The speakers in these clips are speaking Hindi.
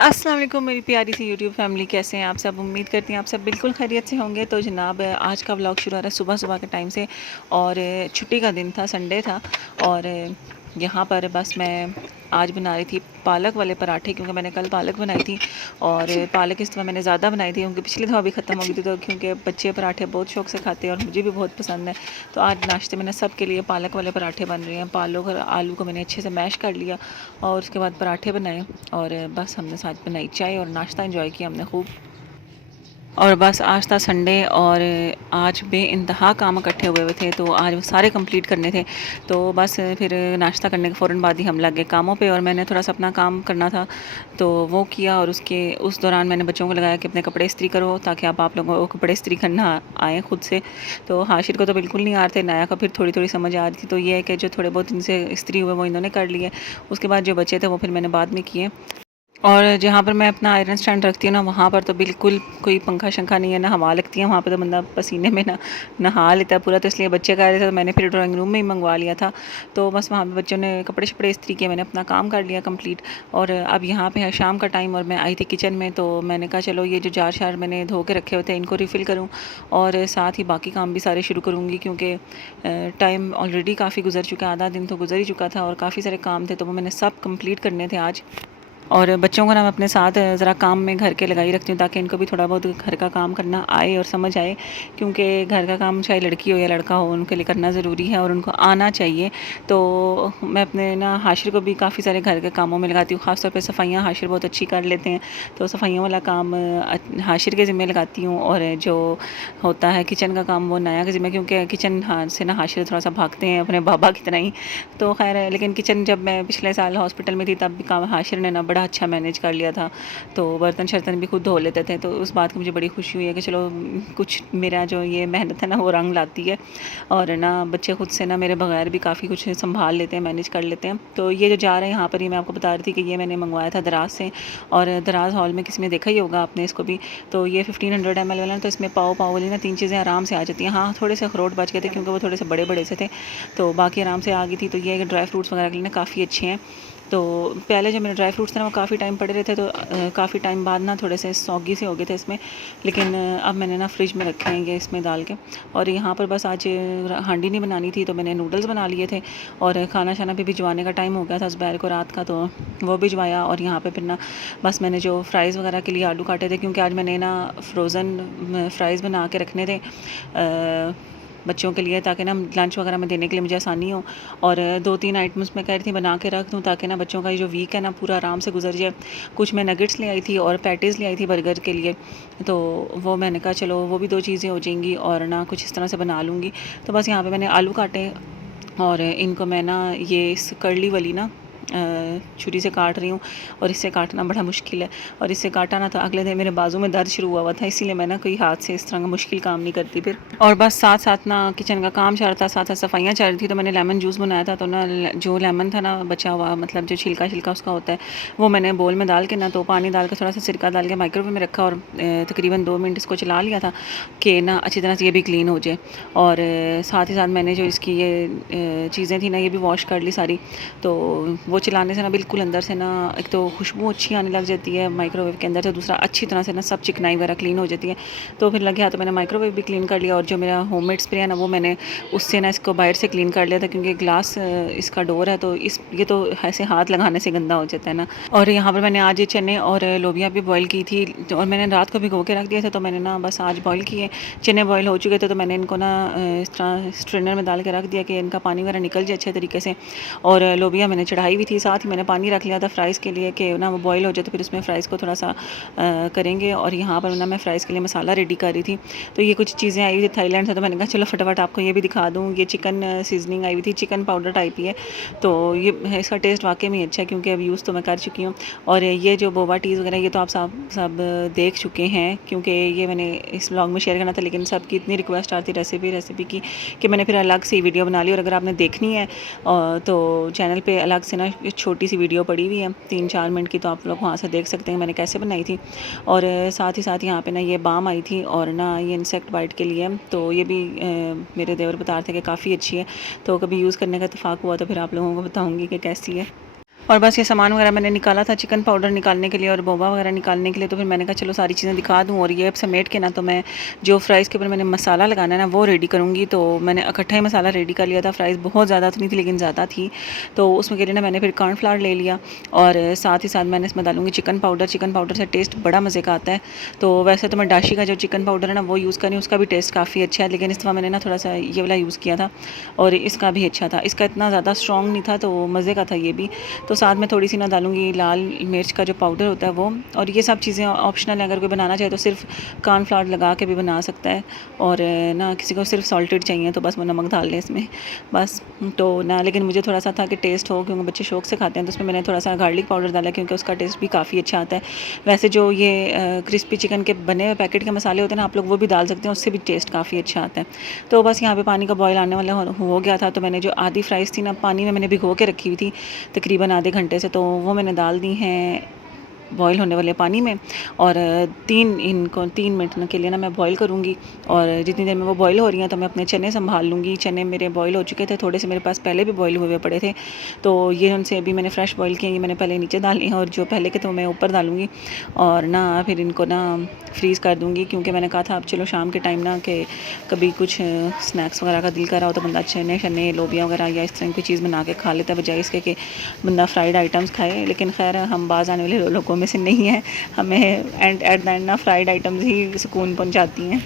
अस्सलाम वालेकुम मेरी प्यारी सी यूट्यूब फैमिली, कैसे हैं आप सब। उम्मीद करती हैं आप सब बिल्कुल खैरियत से होंगे। तो जनाब आज का व्लॉग शुरू हो रहा है सुबह सुबह के टाइम से, और छुट्टी का दिन था, संडे था। और यहाँ पर बस मैं आज बना रही थी पालक वाले पराठे, क्योंकि मैंने कल पालक बनाई थी। और पालक इस दफ़ा मैंने ज़्यादा बनाई थी क्योंकि पिछली दफ़ा भी ख़त्म हो गई थी, तो क्योंकि बच्चे पराठे बहुत शौक से खाते हैं और मुझे भी बहुत पसंद है। तो आज नाश्ते में ना सब के लिए पालक वाले पराठे बन रहे हैं। पालक और आलू को मैंने अच्छे से मैश कर लिया और उसके बाद पराठे बनाए। और बस हमने साथ बनाई चाय और नाश्ता एंजॉय किया हमने खूब। और बस आज था संडे और आज बेइंतहा काम इकट्ठे हुए हुए थे, तो आज वो सारे कंप्लीट करने थे। तो बस फिर नाश्ता करने के फ़ौरन बाद ही हम लग गए कामों पे, और मैंने थोड़ा सा अपना काम करना था तो वो किया। और उस दौरान मैंने बच्चों को लगाया कि अपने कपड़े इस्त्री करो, ताकि आप लोगों को कपड़े इस्त्री करना आए खुद से। तो हाशिर को तो बिल्कुल नहीं आ रहे थे, नया का फिर थोड़ी थोड़ी समझ आ रही थी। तो ये है कि जो थोड़े बहुत इनसे इस्त्री हुए वो इन्होंने कर लिए। उसके बाद जो बचे थे वो फिर मैंने बाद में किए। और जहाँ पर मैं अपना आयरन स्टैंड रखती हूँ ना, वहाँ पर तो बिल्कुल कोई पंखा शंखा नहीं है, ना हवा लगती है वहाँ पे। तो बंदा पसीने में ना नहा लेता है पूरा। तो इसलिए बच्चे कह रहे थे तो मैंने फिर ड्राइंग रूम में ही मंगवा लिया था। तो बस वहाँ पे बच्चों ने कपड़े शपड़े इस्त्री किए, मैंने अपना काम कर लिया कंप्लीट। और अब यहाँ पे है शाम का टाइम और मैं आई थी किचन में, तो मैंने कहा चलो ये जो जार शार मैंने धो के रखे होते हैं इनको रिफ़िल करूँ, और साथ ही बाकी काम भी सारे शुरू करूँगी, क्योंकि टाइम ऑलरेडी काफ़ी गुजर चुका है, आधा दिन तो गुजर ही चुका था और काफ़ी सारे काम थे, तो वो मैंने सब कंप्लीट करने थे आज। और बच्चों को ना मैं अपने साथ ज़रा काम में घर के लगाई रखती हूँ, ताकि इनको भी थोड़ा बहुत घर का काम करना आए और समझ आए। क्योंकि घर का काम चाहे लड़की हो या लड़का हो, उनके लिए करना ज़रूरी है और उनको आना चाहिए। तो मैं अपने ना हाशिर को भी काफ़ी सारे घर के कामों में लगाती हूँ। ख़ास तौर पे सफाइयाँ हाशिर बहुत अच्छी कर लेते हैं, तो सफाइयों वाला काम हाशिर के ज़िम्मे लगाती हूँ। और जो होता है किचन का काम वो नया के ज़िम्मे, क्योंकि किचन से ना हाशिर थोड़ा सा भागते हैं अपने बाबा की तरह ही। तो खैर है, लेकिन किचन जब मैं पिछले साल हॉस्पिटल में थी तब भी काम हाशिर ने ना बड़ा अच्छा मैनेज कर लिया था। तो बर्तन शर्तन भी खुद धो लेते थे, तो उस बात की मुझे बड़ी खुशी हुई है कि चलो कुछ मेरा जो ये मेहनत है ना वो रंग लाती है। और ना बच्चे खुद से ना मेरे बगैर भी काफ़ी कुछ संभाल लेते हैं, मैनेज कर लेते हैं। तो ये जो जा रहे हैं यहाँ पर, ये मैं आपको बता रही थी कि ये मैंने मंगवाया था दराज से। और दराज हॉल में किसी ने देखा ही होगा आपने इसको भी। तो ये 1500 ml वाला, तो इसमें पाव पाव वाली ना 3 चीज़ें आराम से आ जाती हैं। हाँ, थोड़े से अखरोट बच गए थे क्योंकि वो थोड़े से बड़े बड़े से थे, तो बाकी आराम से आ गई थी। तो ये ड्राई फ्रूट्स वगैरह के लिए ना काफ़ी अच्छे हैं। तो पहले जो मेरे ड्राई फ्रूट्स थे ना वो काफ़ी टाइम पड़े रहे थे, तो काफ़ी टाइम बाद ना थोड़े से सौगी से हो गए थे इसमें। लेकिन अब मैंने ना फ्रिज में रखे हैं ये इसमें डाल के। और यहाँ पर बस आज हांडी नहीं बनानी थी, तो मैंने नूडल्स बना लिए थे। और खाना शाना भी भिजवाने का टाइम हो गया था ज़ुबैर को रात का, तो वो भिजवाया। और यहाँ पे फिर ना बस मैंने जो फ्राइज़ वगैरह के लिए आलू काटे थे, क्योंकि आज मैंने ना फ्रोज़न फ्राइज़ बना के रखने थे बच्चों के लिए, ताकि ना लंच वगैरह में देने के लिए मुझे आसानी हो। और 2-3 आइटम्स मैं कह रही थी बना के रख दूँ, ताकि ना बच्चों का ये जो वीक है ना पूरा आराम से गुजर जाए। कुछ मैं नगेट्स ले आई थी और पैटीज़ ले आई थी बर्गर के लिए, तो वो मैंने कहा चलो वो भी 2 चीज़ें हो जाएंगी और ना कुछ इस तरह से बना लूँगी। तो बस यहाँ पे मैंने आलू काटे और इनको मैं ना ये इस कर्ली वाली ना छुरी से काट रही हूँ। और इससे काटना बड़ा मुश्किल है, और इससे काटा ना तो अगले दिन मेरे बाजू में दर्द शुरू हुआ था, इसीलिए मैं ना कोई हाथ से इस तरह का मुश्किल काम नहीं करती फिर। और बस साथ साथ ना किचन का काम चल रहा था, साथ साथ सफाइयाँ चल रही थी। तो मैंने लेमन जूस बनाया था, तो ना जो लेमन था ना बचा हुआ, मतलब जो छिलका छिलका उसका होता है, वो मैंने बोल में डाल के ना, तो पानी डाल के थोड़ा सा सिरका डाल के माइक्रोवेव में रखा, और तकरीबन 2 मिनट इसको चला लिया था कि ना अच्छी तरह से ये भी क्लीन हो जाए। और साथ ही साथ मैंने जो इसकी ये चीज़ें थी ना ये भी वॉश कर ली सारी। तो वो चलाने से ना बिल्कुल अंदर से ना एक तो खुशबू अच्छी आने लग जाती है माइक्रोवेव के अंदर से, दूसरा अच्छी तरह से ना सब चिकनाई वगैरह क्लीन हो जाती है। तो फिर लगे हाथ तो मैंने माइक्रोवेव भी क्लीन कर लिया, और जो मेरा होममेड स्प्रे है ना वो मैंने उससे ना इसको बाहर से क्लीन कर लिया था, क्योंकि ग्लास इसका डोर है, तो ये तो ऐसे हाथ लगाने से गंदा हो जाता है ना। और यहाँ पर मैंने आज ये चने और लोबिया भी बॉईल की थी, और मैंने रात को भिगो के रख दिया था, तो मैंने ना बस आज बॉईल किए। चने बॉईल हो चुके थे, तो मैंने इनको ना इस तरह स्ट्रेनर में डाल के रख दिया कि इनका पानी वगैरह निकल जाए अच्छे तरीके से। और लोबिया मैंने चढ़ाई हुई थी, साथ ही मैंने पानी रख लिया था फ्राइज़ के लिए कि ना वो बॉईल हो जाए, तो फिर उसमें फ़्राइज़ को थोड़ा सा करेंगे। और यहाँ पर ना मैं फ़्राइज़ के लिए मसाला रेडी कर रही थी। तो ये कुछ चीज़ें आई हुई थी थाईलैंड से, तो मैंने कहा चलो फटाफट आपको ये भी दिखा दूँ। ये चिकन सीजनिंग आई हुई थी, चिकन पाउडर टाइप ही है, तो ये इसका टेस्ट वाकई में अच्छा है, क्योंकि अब यूज़ तो मैं कर चुकी हूँ। और ये जो बोबा टीज़ वगैरह ये तो आप सब देख चुके हैं, क्योंकि ये मैंने इस व्लॉग में शेयर करना था, लेकिन सबकी इतनी रिक्वेस्ट आती रेसिपी की कि मैंने फिर अलग से वीडियो बना ली। और अगर आपने देखनी है तो चैनल पे अलग से ना छोटी सी वीडियो पड़ी हुई है 3-4 मिनट की, तो आप लोग वहाँ से देख सकते हैं मैंने कैसे बनाई थी। और साथ ही साथ यहाँ पे ना ये बाम आई थी, और ना ये इंसेक्ट बाइट के लिए, तो ये भी मेरे देवर बता रहे थे कि काफ़ी अच्छी है। तो कभी यूज़ करने का इत्तेफाक हुआ तो फिर आप लोगों को बताऊँगी कि कैसी है। और बस ये सामान वगैरह मैंने निकाला था चिकन पाउडर निकालने के लिए और बोबा वगैरह निकालने के लिए, तो फिर मैंने कहा चलो सारी चीज़ें दिखा दूँ। और ये अब समेट के ना तो मैं जो फ्राइज़ के ऊपर मैंने मसाला लगाना है ना वो रेडी करूँगी। तो मैंने इकट्ठा ही मसाला रेडी कर लिया था। फ्राइज़ बहुत ज़्यादा तो नहीं थी लेकिन ज़्यादा थी, तो उसमें के लिए ना मैंने फिर कॉर्नफ्लावर ले लिया और साथ ही साथ मैंने इसमें डालूँगी चिकन पाउडर। चिकन पाउडर से टेस्ट बड़ा मज़े का आता है। तो वैसे तो मैं डाशी का जो चिकन पाउडर है ना वो यूज़ कर रही हूँ, उसका भी टेस्ट काफ़ी अच्छा है, लेकिन इस दफ़ा मैंने ना थोड़ा सा ये वाला यूज़ किया था और इसका भी अच्छा था। इसका इतना ज़्यादा स्ट्रॉन्ग नहीं था तो मज़े का था ये भी। तो साथ में थोड़ी सी ना डालूँगी लाल मिर्च का जो पाउडर होता है वो। और ये सब चीज़ें ऑप्शनल है, अगर कोई बनाना चाहे तो सिर्फ कॉर्नफ्लावर लगा के भी बना सकता है। और ना किसी को सिर्फ सॉल्टेड चाहिए तो बस वो नमक डाल लें इसमें बस। तो ना लेकिन मुझे थोड़ा सा था कि टेस्ट हो, क्योंकि बच्चे शौक से खाते हैं, तो उसमें मैंने थोड़ा सा गार्लिक पाउडर डाला क्योंकि उसका टेस्ट भी काफ़ी अच्छा आता है। वैसे जो ये क्रिस्पी चिकन के बने हुए पैकेट के मसाले होते हैं ना, आप लोग वो भी डाल सकते हैं, उससे भी टेस्ट काफ़ी अच्छा आता है। तो बस यहाँ पे पानी का बॉयल आने वाला हो गया था, तो मैंने जो आधी फ्राइज़ थी ना पानी में मैंने भिगो के रखी हुई थी तकरीबन आधे घंटे से, तो वो मैंने डाल दी हैं बॉईल होने वाले पानी में। और 3 मिनट के लिए ना मैं बॉईल करूँगी। और जितनी देर में वो बॉईल हो रही हैं तो मैं अपने चने संभाल लूँगी। चने मेरे बॉईल हो चुके थे, थोड़े से मेरे पास पहले भी बॉईल हुए पड़े थे, तो ये उनसे अभी मैंने फ्रेश बॉईल किए, ये मैंने पहले नीचे डाले हैं और जो पहले के तो मैं ऊपर डालूँगी। और ना फिर इनको ना फ्रीज़ कर दूँगी, क्योंकि मैंने कहा था अब चलो शाम के टाइम ना कि कभी कुछ स्नैक्स वगैरह का दिल कर रहा हो तो बंदा चने शने लोबिया वगैरह या इस तरह की चीज़ बना के खा लेता है, बजाय इसके कि बंदा फ्राइड आइटम्स खाए। लेकिन खैर हम बाज़ आने वाले लोगों में से नहीं है, हमें एट द एंड ना फ्राइड आइटम्स ही सुकून पहुंचाती हैं।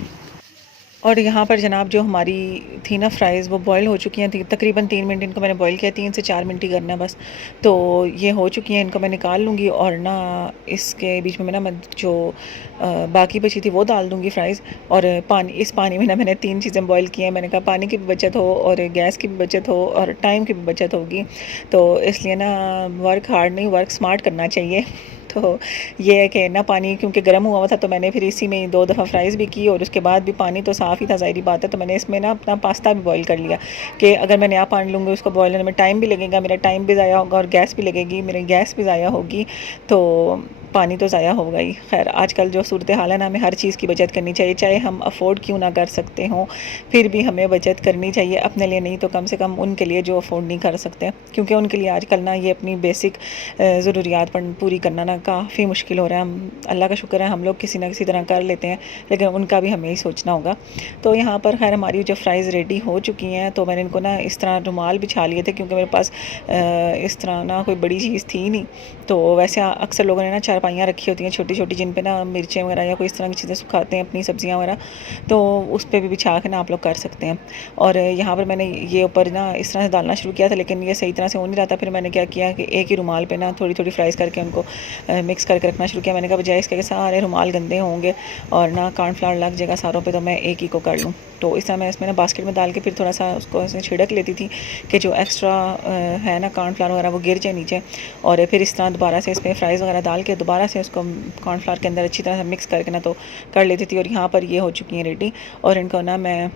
और यहाँ पर जनाब जो हमारी थी ना फ्राइज़ वो बॉईल हो चुकी हैं, तकरीबन 3 मिनट इनको मैंने बॉईल किया, 3 से 4 मिनट ही करना है बस। तो ये हो चुकी हैं, इनको मैं निकाल लूँगी और ना इसके बीच में मैं जो बाकी बची थी वो डाल दूँगी फ्राइज़। और इस पानी में ना मैंने 3 चीज़ें बॉईल की हैं। मैंने कहा पानी की भी बचत हो और गैस की भी बचत हो और टाइम की भी बचत होगी, तो इसलिए ना वर्क हार्ड नहीं वर्क स्मार्ट करना चाहिए। तो ये है कि ना पानी क्योंकि गर्म हुआ था, तो मैंने फिर इसी में 2 दफ़ा फ्राइज़ भी की और उसके बाद भी पानी तो साफ़ ही था, ज़ाहिर बात है। तो मैंने इसमें ना अपना पास्ता भी बॉईल कर लिया कि अगर मैं नया पानी लूँगी उसको बॉईल होने में टाइम भी लगेगा, मेरा टाइम भी ज़ाया होगा और गैस भी लगेगी, मेरी गैस भी ज़ाया होगी, तो पानी तो ज़ाया होगा ही। खैर आजकल जो सूरत हाल है ना, हमें हर चीज़ की बचत करनी चाहिए, चाहे हम अफोर्ड क्यों ना कर सकते हों, फिर भी हमें बचत करनी चाहिए अपने लिए नहीं तो कम से कम उनके लिए जो अफोर्ड नहीं कर सकते, क्योंकि उनके लिए आजकल ना ये अपनी बेसिक ज़रूरियात पूरी करना ना काफ़ी मुश्किल हो रहा है। हम अल्लाह का शुक्र है हम लोग किसी ना किसी तरह कर लेते हैं, लेकिन उनका भी हमें ही सोचना होगा। तो यहाँ पर खैर हमारी जो फ्राइज़ रेडी हो चुकी हैं, तो मैंने इनको ना इस तरह रुमाल बिछा लिए थे, क्योंकि मेरे पास इस तरह ना कोई बड़ी चीज़ थी नहीं। तो वैसे अक्सर लोगों ने ना चारपाइयाँ रखी होती हैं छोटी छोटी, जिन पे ना मिर्चें वगैरह या कोई इस तरह की चीज़ें सुखाते हैं अपनी सब्जियाँ वगैरह, तो उस पर भी बिछा के ना आप लोग कर सकते हैं। और यहाँ पर मैंने ये ऊपर ना इस तरह से डालना शुरू किया था, लेकिन ये सही तरह से हो नहीं रहा था। फिर मैंने क्या किया कि एक ही रुमाल पे ना थोड़ी थोड़ी फ्राइज़ करके उनको मिक्स करके रखना शुरू किया। मैंने कहा बजाय इसके सारे रुमाल गंदे होंगे और ना कॉर्नफ्लावर लग जाएगा सारों पे, तो मैं एक ही को कर लूँ। तो इस तरह मैं इसमें ना बास्केट में डाल के फिर थोड़ा सा उसको ऐसे छिड़क लेती थी कि जो एक्स्ट्रा है ना कॉर्नफ्लावर वगैरह वो गिर जाए नीचे। और फिर इस तरह दोबारा से इसमें फ्राइज़ वगैरह डाल के दोबारा से उसको कॉर्नफ्लावर के अंदर अच्छी तरह से मिक्स करके ना तो कर लेती थी। और यहाँ पर ये हो चुकी हैं रेडी, और इनको ना मैं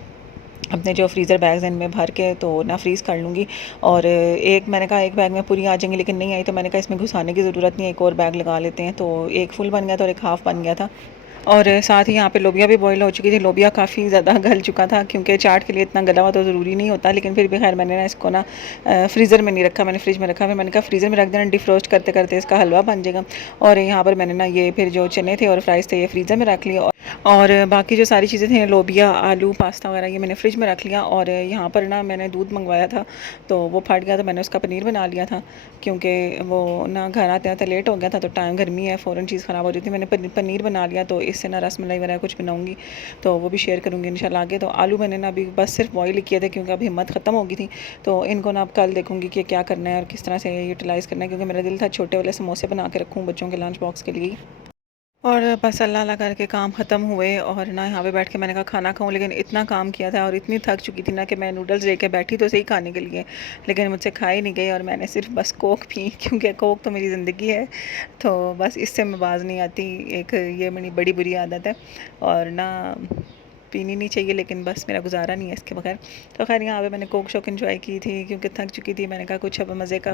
अपने जो फ्रीज़र बैग्स हैं इनमें भर के तो ना फ्रीज़ कर लूँगी। और एक मैंने कहा एक बैग में पूरी आ जाएंगी, लेकिन नहीं आई, तो मैंने कहा इसमें घुसाने की ज़रूरत नहीं, एक और बैग लगा लेते हैं। तो एक फुल बन गया था और एक हाफ़ बन गया था। और साथ ही यहाँ पे लोबिया भी बॉईल हो चुकी थी। लोबिया काफ़ी ज़्यादा गल चुका था, क्योंकि चाट के लिए इतना गला हुआ तो ज़रूरी नहीं होता, लेकिन फिर भी खैर मैंने ना इसको ना फ्रीज़र में नहीं रखा, मैंने फ्रिज में रखा। फिर मैंने कहा फ्रीज़र में रख देना, डिफ्रोस्ट करते करते इसका हलवा बन जाएगा। और यहाँ पर मैंने ना ये फिर जो चने थे और फ्राइज़ थे ये फ्रीज़र में रख लिया, और बाकी जो सारी चीज़ें थी लोबिया आलू पास्ता वगैरह ये मैंने फ्रिज में रख लिया। और यहाँ पर ना मैंने दूध मंगवाया था तो वो फट गया, तो मैंने उसका पनीर बना लिया था, क्योंकि वो ना घर आते आते लेट हो गया था, तो टाइम गर्मी है फ़ौरन चीज़ ख़राब हो रही थी। मैंने पनीर बना लिया, तो इससे ना रसमलाई वगैरह कुछ बनाऊंगी तो वो भी शेयर करूँगी इंशाल्लाह आगे। तो आलू मैंने ना अभी बस सिर्फ बॉईल किए थे, क्योंकि अभी हिम्मत ख़त्म हो गई थी। तो इनको ना अब कल देखूँगी कि क्या करना है और किस तरह से यूटिलाइज़ करना है, क्योंकि मेरा दिल था छोटे वाले समोसे बना के रखूँ बच्चों के लंच बॉक्स के लिए। और बस अल्लाह अल्लाह करके काम ख़त्म हुए, और ना यहाँ पे बैठ के मैंने कहा खाना खाऊं, लेकिन इतना काम किया था और इतनी थक चुकी थी ना कि मैं नूडल्स लेके बैठी तो सही खाने के लिए, लेकिन मुझसे खाई नहीं गई। और मैंने सिर्फ बस कोक पी, क्योंकि कोक तो मेरी ज़िंदगी है, तो बस इससे मैं बाज़ नहीं आती। एक ये मेरी बड़ी बुरी आदत है। और ना पीनी नहीं चाहिए, लेकिन बस मेरा गुजारा नहीं है इसके बगैर। तो खैर यहाँ पे मैंने कोक शोक इन्जॉय की थी क्योंकि थक चुकी थी। मैंने कहा कुछ अब मज़े का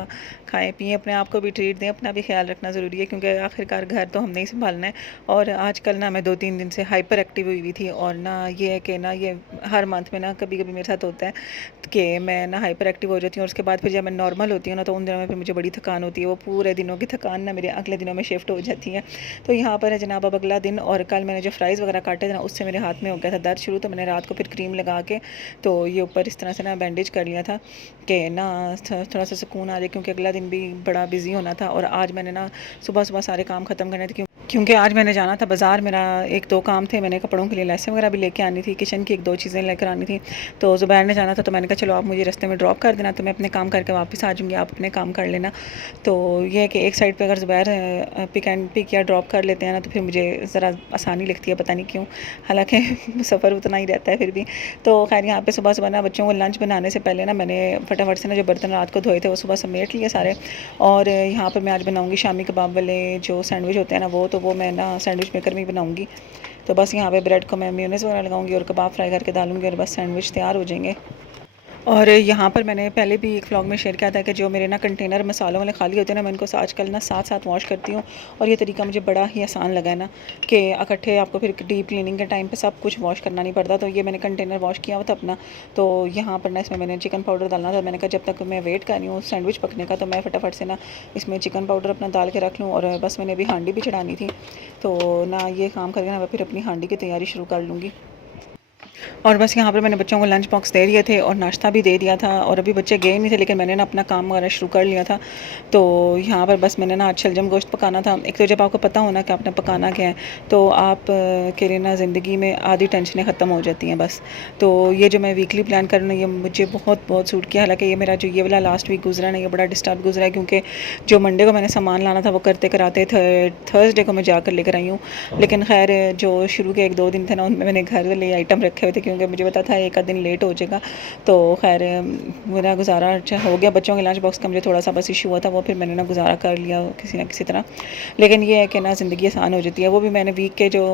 खाएं पिएँ, अपने आप को भी ट्रीट दें, अपना भी ख्याल रखना ज़रूरी है क्योंकि आखिरकार घर तो हमने ही संभालना है। और आजकल ना मैं 2-3 दिन से हाइपर एक्टिव हुई थी और ना ये है कि ना ये हर मंथ में ना कभी कभी मेरे साथ होता है कि मैं ना हाइपर एक्टिव हो जाती हूँ और उसके बाद फिर जब मैं नॉर्मल होती हूँ ना तो उन दिनों में फिर मुझे बड़ी थकान होती है। वो पूरे दिनों की थकान ना मेरे अगले दिनों में शिफ्ट हो जाती है। तो यहाँ पर है जनाब अब अगला दिन, और कल मैंने जो फ्राइज़ वगैरह काटे थे ना उससे मेरे हाथ में हो गया था दर्द शुरू। तो मैंने रात को फिर क्रीम लगा के तो ये ऊपर इस तरह से ना बैंडेज कर लिया था कि ना थोड़ा सा सुकून आ जाए, क्योंकि अगला दिन भी बड़ा बिजी होना था। और आज मैंने ना सुबह सुबह सारे काम ख़त्म करने थे क्योंकि आज मैंने जाना था बाज़ार। मेरा 1-2 काम थे, मैंने कपड़ों के लिए लेसें वगैरह भी लेके आनी थी, किचन की 1-2 चीज़ें लेकर आनी थी। तो ज़ुबैर ने जाना था तो मैंने कहा चलो आप मुझे रास्ते में ड्रॉप कर देना, तो मैं अपने काम करके वापस आ जाऊँगी, आप अपने काम कर लेना। तो ये है कि एक साइड पे अगर ज़ुबैर पिक या ड्रॉप कर लेते हैं ना तो फिर मुझे ज़रा आसानी लगती है, पता नहीं क्यों, हालाँकि सफ़र उतना ही रहता है फिर भी। तो खैर यहाँ पे सुबह सुबह ना बच्चों को लंच बनाने से पहले ना मैंने फटाफट से ना जो बर्तन रात को धोए थे वो सुबह समेट लिए सारे। और यहाँ पर मैं आज बनाऊँगी शामी कबाब वाले जो सैंडविच होते हैं ना, वो तो वो मैं ना सैंडविच मेकर में ही बनाऊँगी। तो बस यहाँ पे ब्रेड को मैं मेयोनेज़ वगैरह लगाऊंगी और कबाब फ्राई करके डालूंगी और बस सैंडविच तैयार हो जाएंगे। और यहाँ पर मैंने पहले भी एक व्लॉग में शेयर किया था कि जो मेरे ना कंटेनर मसालों वाले खाली होते हैं ना, मैं इनको आजकल ना साथ साथ वॉश करती हूँ। और ये तरीका मुझे बड़ा ही आसान लगा है ना कि इकट्ठे आपको फिर डीप क्लीनिंग के टाइम पे सब कुछ वॉश करना नहीं पड़ता। तो ये मैंने कंटेनर वॉश किया हुआ था अपना। तो यहाँ पर ना इसमें मैंने चिकन पाउडर डालना था। मैंने कहा जब तक मैं वेट कर रही हूँ सैंडविच पकने का तो मैं फटाफट से ना इसमें चिकन पाउडर अपना डाल के रख लूँ। और बस मैंने अभी हांडी भी चढ़ानी थी, तो ना ये काम करके ना मैं फिर अपनी हांडी की तैयारी शुरू कर लूँगी। और बस यहाँ पर मैंने बच्चों को लंच बॉक्स दे दिए थे और नाश्ता भी दे दिया था। और अभी बच्चे गए नहीं थे लेकिन मैंने ना अपना काम वगैरह शुरू कर लिया था। तो यहाँ पर बस मैंने ना आज शलजम गोश्त पकाना था। एक तो जब आपको पता होना कि आपने पकाना क्या है तो आप के लिए ना ज़िंदगी में आधी टेंशनें ख़त्म हो जाती हैं बस। तो ये जो मैं वीकली प्लान कर रही हूँ ये मुझे बहुत बहुत सूट किया। हालाँकि ये मेरा जो ये वाला लास्ट वीक गुजरा ना ये बड़ा डिस्टर्ब गुजरा है, क्योंकि जो मंडे को मैंने सामान लाना था वो करते कराते थर्सडे को मैं जाकर लेकर आई हूँ। लेकिन खैर जो शुरू के 1-2 दिन थे ना उनमें मैंने घर वाले आइटम रखे हुए थे क्योंकि मुझे पता था एक आध दिन लेट हो जाएगा। तो खैर मेरा गुजारा अच्छा हो गया। बच्चों के लंच बॉक्स का मुझे थोड़ा सा बस इशू हुआ था, वो फिर मैंने ना गुजारा कर लिया किसी ना किसी तरह। लेकिन ये है कि ना ज़िंदगी आसान हो जाती है। वो भी मैंने वीक के जो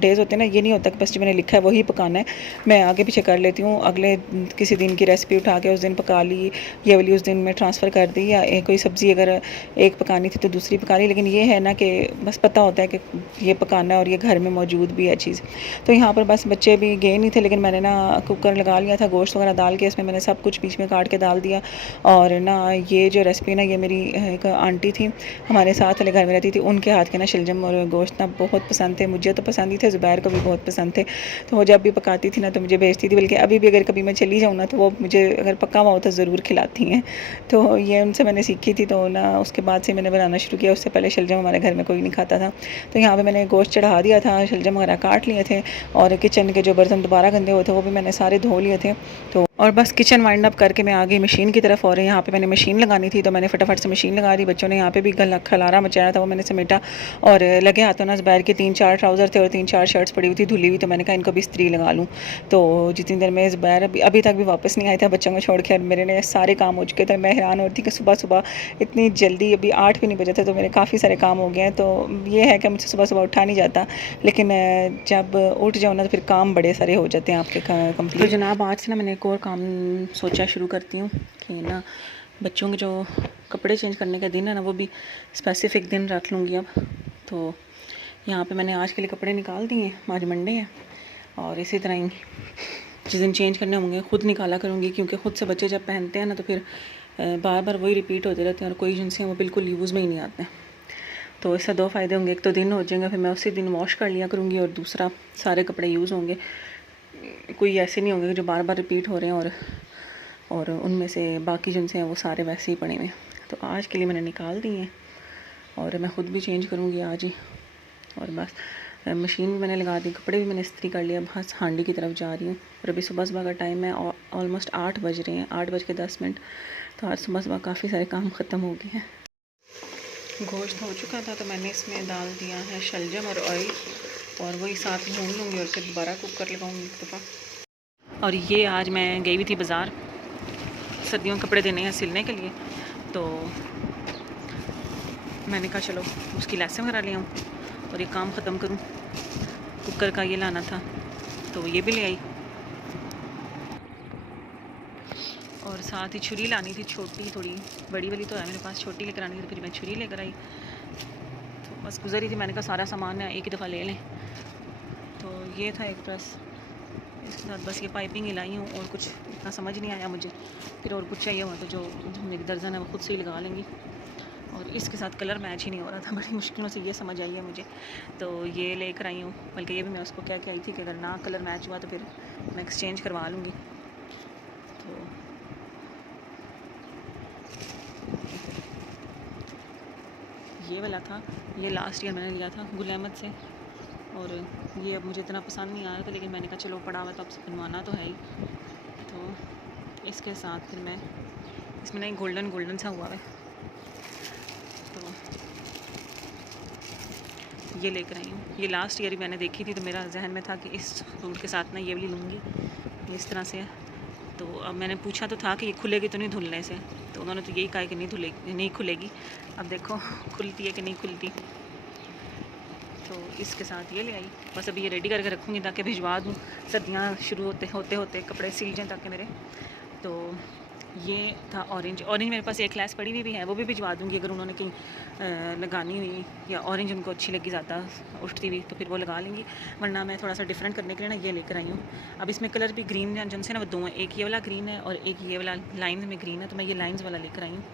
डेज़ होते हैं ना, ये नहीं होता कि बस जो मैंने लिखा है वही पकाना है, मैं आगे पीछे कर लेती हूँ। अगले किसी दिन की रेसिपी उठा के उस दिन पका ली, ये वाली उस दिन में ट्रांसफ़र कर दी, या कोई सब्ज़ी अगर एक पकानी थी तो दूसरी पका ली। लेकिन ये है ना कि बस पता होता है कि ये पकाना है और ये घर में मौजूद भी है चीज़। तो यहाँ पर बस बच्चे भी गए नहीं थे लेकिन मैंने ना कुकर लगा लिया था, गोश्त वगैरह डाल के इसमें मैंने सब कुछ बीच में काट के डाल दिया। और ना ये जो रेसिपी ना ये मेरी एक आंटी थी हमारे साथ वाले घर में रहती थी, उनके हाथ के ना शलजम और गोश्त ना बहुत पसंद थे। मुझे तो पसंद ही थे, ज़ुबैर को भी बहुत पसंद थे। तो वो जब भी पकाती थी ना तो मुझे भेजती थी, बल्कि अभी भी अगर कभी मैं चली जाऊँ ना तो वो मुझे अगर पका हुआ हो तो ज़रूर खिलाती हैं। तो ये उनसे मैंने सीखी थी। तो ना उसके बाद से मैंने बनाना शुरू किया। उससे पहले शलजम हमारे घर में कोई नहीं खाता था। तो यहाँ पर मैंने गोश्त चढ़ा दिया था, शलजम वगैरह काट लिए थे और किचन के जो बर्तन दोबारा गंदे हुए थे वो भी मैंने सारे धो लिए थे। तो और बस किचन वाइंड अप करके मैं आ गई मशीन की तरफ। और यहाँ पे मैंने मशीन लगानी थी तो मैंने फटाफट से मशीन लगा दी। बच्चों ने यहाँ पे भी खलारा मचाया था, वो मैंने समेटा। और लगे हाथों ना ज़ुबैर के 3-4 ट्राउज़र थे और 3-4 शर्ट्स पड़ी हुई थी धुली हुई, तो मैंने कहा इनको भी इस्त्री लगा लूँ। तो जितनी देर में ज़ुबैर अभी तक भी वापस नहीं आया था बच्चों को छोड़ के, मेरे ने सारे काम हो चुके थे। मैं हैरान हो रही थी कि सुबह सुबह इतनी जल्दी, अभी 8 भी नहीं बजे थे तो मेरे काफ़ी सारे काम हो गए हैं। तो ये है कि मुझसे सुबह सुबह उठा नहीं जाता, लेकिन जब उठ जाओ ना तो फिर काम बड़े सारे हो जाते हैं आपके कंप्लीट। तो जनाब आज से ना मैंने एक और काम सोचा शुरू करती हूँ कि ना बच्चों के जो कपड़े चेंज करने का दिन है ना वो भी स्पेसिफ़िक दिन रख लूँगी अब। तो यहाँ पे मैंने आज के लिए कपड़े निकाल दिए हैं, आज मंडे है। और इसी तरह ही जिस दिन चेंज करने होंगे ख़ुद निकाला करूँगी, क्योंकि ख़ुद से बच्चे जब पहनते हैं ना तो फिर बार बार वही रिपीट होते रहते हैं और कोई जिनसे वो बिल्कुल यूज़ में ही नहीं आते। तो इससे 2 फ़ायदे होंगे, एक तो दिन हो जाएगा, फिर मैं उसी दिन वॉश कर लिया करूँगी, और दूसरा सारे कपड़े यूज़ होंगे, कोई ऐसे नहीं होंगे जो बार बार रिपीट हो रहे हैं और उनमें से बाकी जिनसे हैं वो सारे वैसे ही पड़े हुए हैं। तो आज के लिए मैंने निकाल दिए हैं और मैं ख़ुद भी चेंज करूँगी आज ही। और बस मशीन भी मैंने लगा दी, कपड़े भी मैंने इस्त्री कर लिया, बस हांडी की तरफ जा रही हूँ। और अभी सुबह सुबह का टाइम है, ऑलमोस्ट 8 बज रहे हैं, 8:10। तो आज सुबह सुबह काफ़ी सारे काम ख़त्म हो गए हैं। गोश्त हो चुका था तो मैंने इसमें डाल दिया है शलजम और ऑयल, और वही साथ भून लूँगी और फिर दोबारा कुकर लगाऊँगी एक दफ़ा। और ये आज मैं गई हुई थी बाज़ार सर्दियों के कपड़े देने हैं सिलने के लिए, तो मैंने कहा चलो उसकी लेसें वगैरह ले आऊँ और ये काम ख़त्म करूँ। कुकर का ये लाना था तो ये भी ले आई। और साथ ही छुरी लानी थी छोटी, थोड़ी बड़ी वाली तो है मेरे पास, छोटी लेकर आनी थी, तो फिर मैं छुरी लेकर आई। तो बस गुजर रही थी, मैंने कहा सारा सामान है एक ही दफ़ा ले लें। तो ये था एक प्रेस, इसके साथ बस ये पाइपिंग ही लाई हूँ और कुछ इतना समझ नहीं आया मुझे। फिर और कुछ चाहिए हुआ तो जो मेरी दर्जन है वो खुद से ही लगा लेंगी। और इसके साथ कलर मैच ही नहीं हो रहा था, बड़ी मुश्किलों से ये समझ आई है मुझे, तो ये लेकर आई हूँ। बल्कि ये भी मैं उसको कह के आई थी कि अगर ना कलर मैच हुआ तो फिर मैं एक्सचेंज करवा लूँगी। तो ये वाला था, ये लास्ट ईयर मैंने लिया था गुल अहमद से, और ये अब मुझे इतना पसंद नहीं आया था, लेकिन मैंने कहा चलो पड़ा हुआ तो अब बनवाना तो है ही। तो इसके साथ फिर मैं इसमें नहीं गोल्डन सा हुआ है, तो ये लेकर आई हूँ। ये लास्ट ईयर ही मैंने देखी थी, तो मेरा जहन में था कि इस सूट के साथ ना ये वाली लूँगी, इस तरह से है। तो अब मैंने पूछा तो था कि ये खुलेगी तो नहीं धुलने से, तो उन्होंने तो यही कहा कि नहीं खुलेगी। अब देखो खुलती है कि नहीं खुलती। तो इसके साथ ये ले आई, बस अभी ये रेडी करके रखूँगी ताकि भिजवा दूँ, सर्दियाँ शुरू होते कपड़े सिल जाएँ ताकि मेरे। तो ये था ऑरेंज मेरे पास एक क्लास पड़ी हुई भी है, वो भी भिजवा दूँगी अगर उन्होंने कहीं लगानी हुई या ऑरेंज उनको अच्छी लगी ज़्यादा उठती हुई तो फिर वो लगा लेंगी, वरना मैं थोड़ा सा डिफरेंट करने के लिए ना ये लेकर आई हूँ। अब इसमें कलर भी ग्रीन है, जिनसे ना वो दो हैं, एक ये वाला ग्रीन है और एक ये वाला लाइन में ग्रीन है, तो मैं ये लाइन्स वाला लेकर आई हूँ।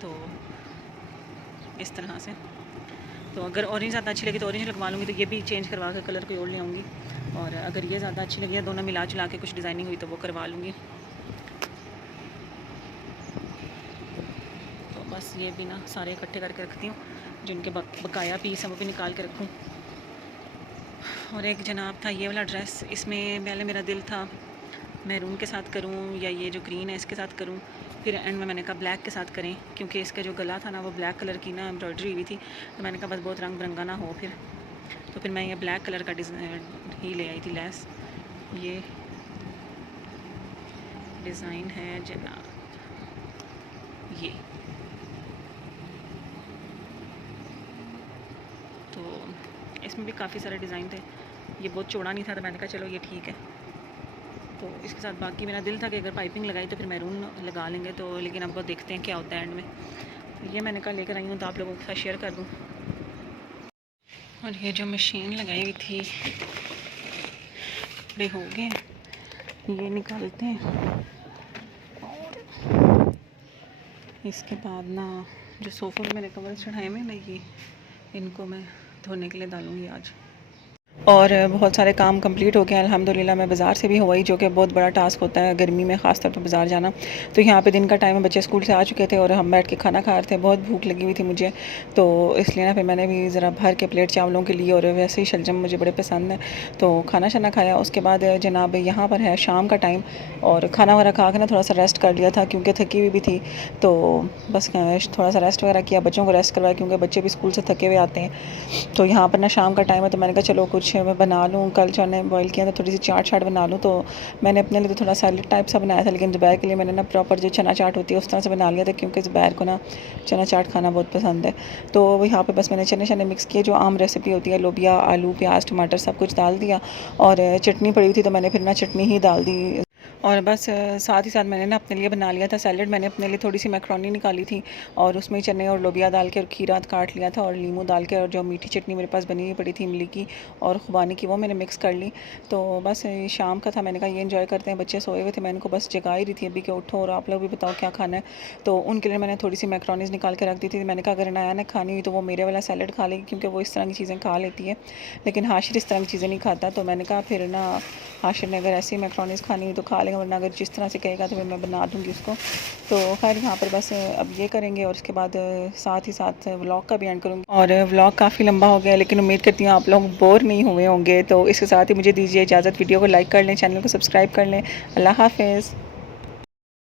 तो इस तरह से, तो अगर ऑरेंज ज़्यादा अच्छी लगी तो ऑरेंज लगवा लूँगी, तो ये भी चेंज करवा कर कलर कोई और ले आऊँगी। और अगर ये ज़्यादा अच्छी लगी या दोनों मिला जुला के कुछ डिज़ाइनिंग हुई तो वो करवा लूँगी। तो बस ये भी ना सारे इकट्ठे करके रखती हूँ, जिनके बकाया पीस हैं वो भी निकाल के रखूँ। और एक जनाब था ये वाला ड्रेस, इसमें पहले मेरा दिल था मैरून के साथ करूँ या ये जो ग्रीन है इसके साथ करूँ, फिर एंड में मैंने कहा ब्लैक के साथ करें, क्योंकि इसका जो गला था ना वो ब्लैक कलर की ना एम्ब्रॉयडरी हुई थी, तो मैंने कहा बस बहुत रंग बिरंगा ना हो फिर। तो फिर मैं ये ब्लैक कलर का डिज़ाइन ही ले आई थी लेस। ये डिज़ाइन है जनाब ये, तो इसमें भी काफ़ी सारे डिज़ाइन थे, ये बहुत चौड़ा नहीं था, तो मैंने कहा चलो ये ठीक है। तो इसके साथ बाकी मेरा दिल था कि अगर पाइपिंग लगाई तो फिर मैरून लगा लेंगे, तो लेकिन अब वो देखते हैं क्या होता है एंड में। तो ये मैंने कहा लेकर आई हूँ तो आप लोगों के साथ शेयर कर दूँ। और ये जो मशीन लगाई हुई थी कपड़े हो गए, ये निकालते हैं और इसके बाद ना जो सोफ़े में मैंने कवर चढ़ाए में ना ये इनको मैं धोने के लिए डालूँगी आज। और बहुत सारे काम कंप्लीट हो गए अल्हम्दुलिल्लाह। मैं बाज़ार से भी हो आई, जो कि बहुत बड़ा टास्क होता है गर्मी में ख़ास तौर पर बाज़ार जाना। तो यहाँ पे दिन का टाइम है, बच्चे स्कूल से आ चुके थे और हम बैठ के खाना खा रहे थे, बहुत भूख लगी हुई थी मुझे, तो इसलिए ना फिर मैंने भी ज़रा भर के प्लेट चावलों के लिए, और वैसे ही शलजम मुझे बड़े पसंद है, तो खाना शाना खाया। उसके बाद जनाब यहाँ पर है शाम का टाइम, और खाना वाना खा के ना थोड़ा सा रेस्ट कर लिया था क्योंकि थकी हुई भी थी, तो बस थोड़ा सा रेस्ट वगैरह किया, बच्चों को रेस्ट करवाया क्योंकि बच्चे भी स्कूल से थके हुए आते हैं। तो यहाँ पर ना शाम का टाइम है, तो मैंने कहा चलो कुछ मैं बना लूँ। कल जो मैंने बॉयल किया था थोड़ी सी चाट बना लूँ, तो मैंने अपने लिए तो थोड़ा सैलेड टाइप सा बनाया था, लेकिन ज़ुबैर के लिए मैंने ना प्रॉपर जो चना चाट होती है उस तरह से बना लिया था, क्योंकि ज़ुबैर को ना चना चाट खाना बहुत पसंद है। तो यहाँ पे बस मैंने चने मिक्स किए, जो आम रेसिपी होती है, लोबिया आलू प्याज टमाटर सब कुछ डाल दिया, और चटनी पड़ी हुई थी तो मैंने फिर ना चटनी ही डाल दी। और बस साथ ही साथ मैंने ना अपने लिए बना लिया था सैलड। मैंने अपने लिए थोड़ी सी मैक्रोनी निकाली थी और उसमें चने और लोबिया डाल के और खीरा काट लिया था और नींबू डाल के, और जो मीठी चटनी मेरे पास बनी हुई पड़ी थी इमली की और खुबानी की, वो मैंने मिक्स कर ली। तो बस शाम का था, मैंने कहा ये एंजॉय करते हैं। बच्चे सोए हुए थे, मैं इनको बस जगा ही रही थी अभी कि उठो और आप लोग भी बताओ क्या खाना है। तो उनके लिए मैंने थोड़ी सी मैक्रोनीज निकाल के रख दी थी। मैंने कहा अगर नया ने खानी हुई तो वो मेरे वाला सैलड खा लेगी, क्योंकि वो इस तरह की चीज़ें खा लेती है, लेकिन हाशिर इस तरह की चीज़ें नहीं खाता। तो मैंने कहा फिर ना हाशिर ने अगर ऐसी मैक्रोनीज खानी हुई तो खा लेगा, वरना अगर जिस तरह से कहेगा तो फिर मैं बना दूँगी उसको। तो खैर यहाँ पर बस अब ये करेंगे, और उसके बाद साथ ही साथ व्लॉग का भी एंड करूँगी। और व्लॉग काफ़ी लंबा हो गया, लेकिन उम्मीद करती हूँ आप लोग बोर नहीं हुए होंगे। तो इसके साथ ही मुझे दीजिए इजाज़त, वीडियो को लाइक कर लें, चैनल को सब्सक्राइब कर लें। अल्लाह हाफ़िज़।